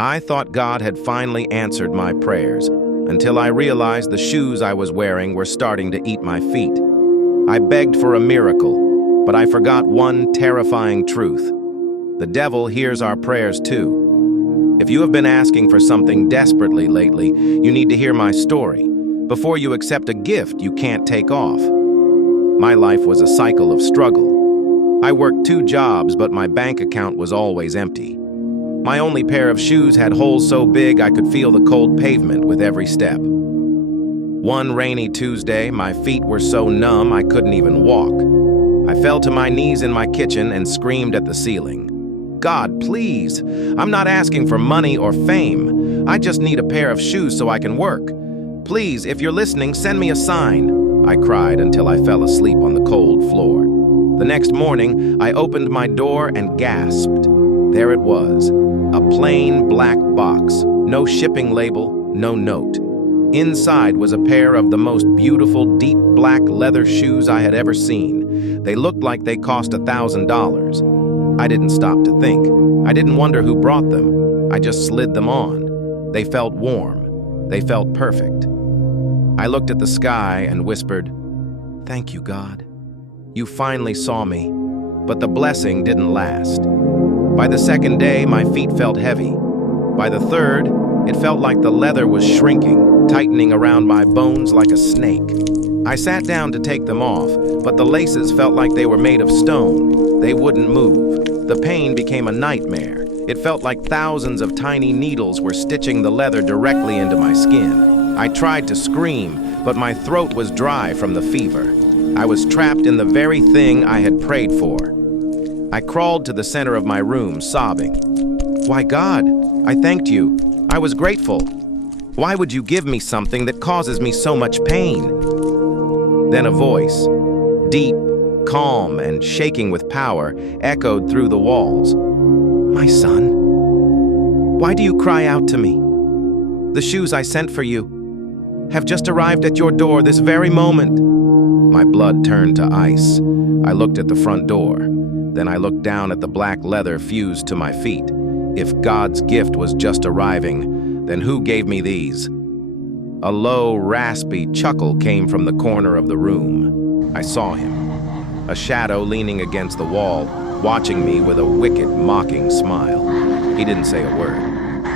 I thought God had finally answered my prayers, until I realized the shoes I was wearing were starting to eat my feet. I begged for a miracle, but I forgot one terrifying truth. The devil hears our prayers too. If you have been asking for something desperately lately, you need to hear my story. Before you accept a gift you can't take off. My life was a cycle of struggle. I worked 2 jobs, but my bank account was always empty. My only pair of shoes had holes so big I could feel the cold pavement with every step. One rainy Tuesday, my feet were so numb I couldn't even walk. I fell to my knees in my kitchen and screamed at the ceiling. God, please, I'm not asking for money or fame. I just need a pair of shoes so I can work. Please, if you're listening, send me a sign. I cried until I fell asleep on the cold floor. The next morning, I opened my door and gasped. There it was, a plain black box, no shipping label, no note. Inside was a pair of the most beautiful deep black leather shoes I had ever seen. They looked like they cost $1,000. I didn't stop to think. I didn't wonder who brought them. I just slid them on. They felt warm. They felt perfect. I looked at the sky and whispered, "Thank you, God. You finally saw me." But the blessing didn't last. By the second day, my feet felt heavy. By the third, it felt like the leather was shrinking, tightening around my bones like a snake. I sat down to take them off, but the laces felt like they were made of stone. They wouldn't move. The pain became a nightmare. It felt like thousands of tiny needles were stitching the leather directly into my skin. I tried to scream, but my throat was dry from the fever. I was trapped in the very thing I had prayed for. I crawled to the center of my room, sobbing. "Why, God, I thanked you. I was grateful. Why would you give me something that causes me so much pain?" Then a voice, deep, calm, and shaking with power, echoed through the walls. "My son, why do you cry out to me? The shoes I sent for you have just arrived at your door this very moment." My blood turned to ice. I looked at the front door. Then I looked down at the black leather fused to my feet. If God's gift was just arriving, then who gave me these? A low, raspy chuckle came from the corner of the room. I saw him, a shadow leaning against the wall, watching me with a wicked, mocking smile. He didn't say a word.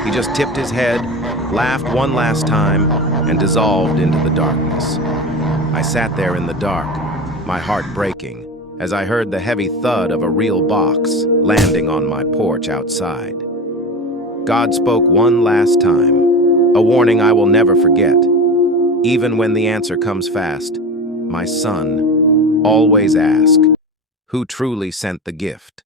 He just tipped his head, laughed one last time, and dissolved into the darkness. I sat there in the dark, my heart breaking, as I heard the heavy thud of a real box landing on my porch outside. God spoke one last time, a warning I will never forget. Even when the answer comes fast, my son, always ask, who truly sent the gift?